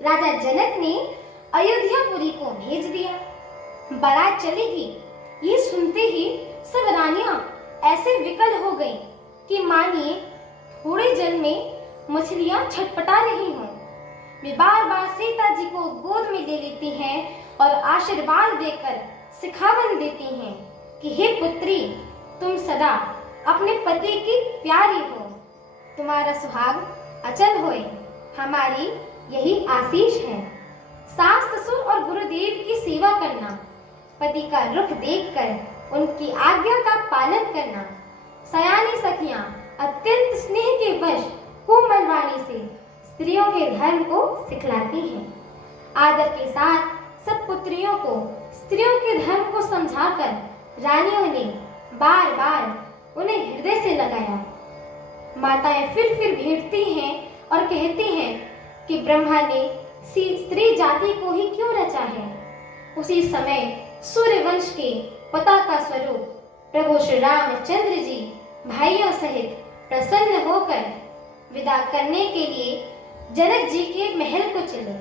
राजा जनक ने अयोध्यापुरी को भेज दिया। बारात चलेगी, ये सुनते ही सब रानियां ऐसे विकल हो गईं कि मानिए थोड़े जल में मछलियां छटपटा रही हों। वे बार बार सीता जी को गोद में ले लेती हैं और आशीर्वाद देकर सिखावन देती हैं कि हे पुत्री, तुम सदा अपने पति की प्यारी हो, तुम्हारा सुहाग अचल होए, हमारी यही आशीष है। सास ससुर और गुरुदेव की सेवा करना, पति का रुख देखकर उनकी आज्ञा का पालन करना, सयानी सखियां अत्यंत स्नेह के वश कोमल वाणी से स्त्रियों के धर्म को सिखलाती हैं। आदर के साथ सब पुत्रियों को स्त्रियों के धर्म को समझाकर रानियों ने बार बार उन्हें हृदय से लगाया। माताएं फिर भेंटती हैं और कहती हैं कि ब्रह्मा ने स्त्री जाति को ही क्यों रचा है। उसी समय सूर्यवंश के पताका स्वरूप प्रभु श्री रामचंद्र जी भाइयों सहित प्रसन्न होकर विदा करने के लिए जनक जी के महल को चले।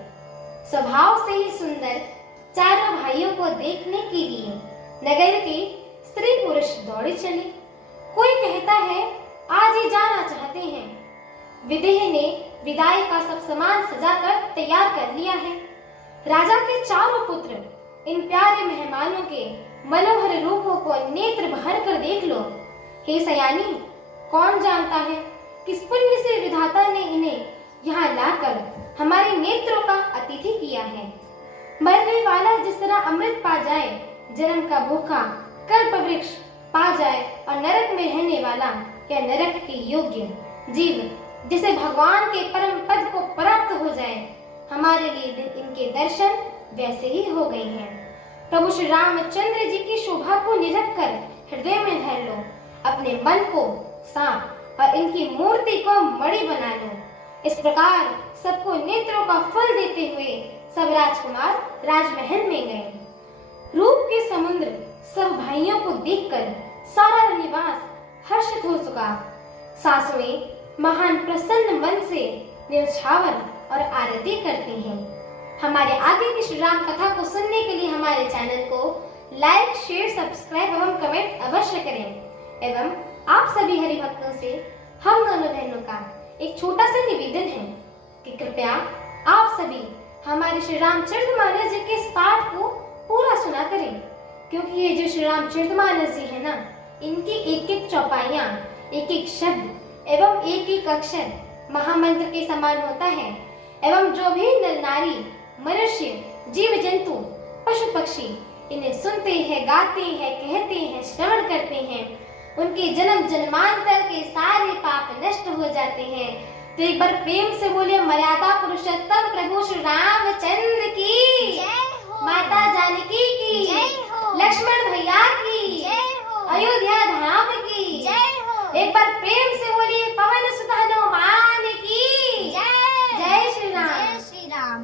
स्वभाव से ही सुंदर चारों भाइयों को देखने के लिए नगर के स्त्री पुरुष दौड़े चले। कोई कहता है आज ही जाना चाहते हैं। विदेह ने विदाई का सब सामान सजाकर तैयार कर लिया है। राजा के चारों पुत्र इन प्यारे मेहमानों के मनोहर रूपों को नेत्र भर कर देख लो। हे सयानी, कौन जानता है किस पुण्य से विधाता ने इन्हें यहाँ लाकर हमारे नेत्रों का अतिथि किया है। मरने वाला जिस तरह अमृत पा जाए, जन्म का भूखा कल्प वृक्ष पा जाए और नरक में रहने वाला या नरक के योग्य जीव जिसे भगवान के परम पद को प्राप्त हो जाए, हमारे लिए इनके दर्शन वैसे ही हो गए हैं। प्रभु श्री रामचंद्र जी की शोभा को निरख कर हृदय में धर लो, अपने मन को सांप और इनकी मूर्ति को मणि बना लो। इस प्रकार सबको नेत्रों का फल देते हुए सब राजकुमार राजमहल में गए। रूप के समुद्र सब भाइयों को देखकर सारा निवास हर्षित हो चुका। सासुएं महान प्रसन्न मन से न्यौछावर और आरती करती हैं। हमारे आगे की श्री राम कथा को सुनने के लिए हमारे चैनल को लाइक, शेयर, सब्सक्राइब एवं कमेंट अवश्य करें। एवं आप सभी हरि भक्तों से हम दोनों बहनों का एक छोटा सा निवेदन है कि कृपया आप सभी हमारे श्री रामचरितमानस जी के इस पाठ को पूरा सुना करें, क्योंकि ये जो श्री रामचरितमानस जी है ना, इनकी एक एक चौपाइयाँ, एक एक शब्द एवं एक एक अक्षर महामंत्र के समान होता है। एवं जो भी नर नारी, मनुष्य, जीव जंतु, पशु पक्षी इन्हें सुनते हैं, गाते हैं, कहते हैं, श्रवण करते हैं, उनके जन्म जन्मांतर के सारे पाप नष्ट हो जाते हैं। तो एक बार प्रेम से बोले मर्यादा पुरुषोत्तम प्रभु श्री रामचंद्र की, माता जानकी की, लक्ष्मण भैया की, अयोध्या धाम की, एक बार प्रेम से बोलिए पवन सुत हनुमान की जय। श्री राम।